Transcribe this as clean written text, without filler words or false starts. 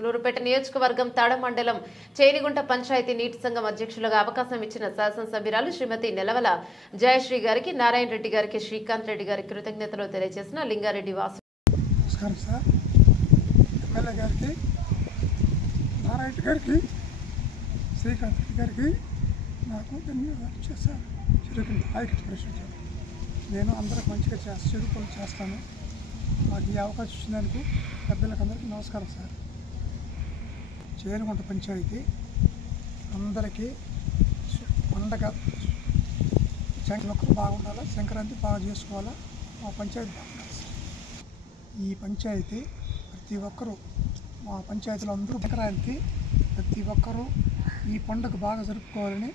సూలూరుపేట నియోజకవర్గం తాడ మండలం చేనిగుంట పంచాయతీ నీటి సంఘం అధ్యక్షులుగా అవకాశం ఇచ్చిన శాసనసభ్యురాలు శ్రీమతి నెలవల జయశ్రీ గారికి, నారాయణ రెడ్డి గారికి, శ్రీకాంత్ రెడ్డి గారికి కృతజ్ఞతలు తెలియజేసిన లింగారెడ్డి వాసు. నమస్కారం సార్. ఎమ్మెల్యే గారికి, నారాయణ గారికి, శ్రీకాంత్ రెడ్డి గారికి నాకు ధన్యవాదాలు చేశాను. చెరుకుంట ఐక్యత పరిషత్ నేను అందరికి మంచిగా చెడు పనులు చేస్తాను. నాకు ఈ అవకాశం ఇచ్చినందుకు పెద్దలకు అందరికీ నమస్కారం సార్. చేనుగుంట పంచాయతీ అందరికీ పండగ ఒక్కరు బాగుండాలి, సంక్రాంతి బాగా చేసుకోవాలా, మా పంచాయతీ బాగుండాలి సార్. ఈ పంచాయతీ ప్రతి ఒక్కరూ మా పంచాయతీలో అందరూ సంక్రాంతి ప్రతి ఒక్కరూ ఈ పండుగ బాగా జరుపుకోవాలని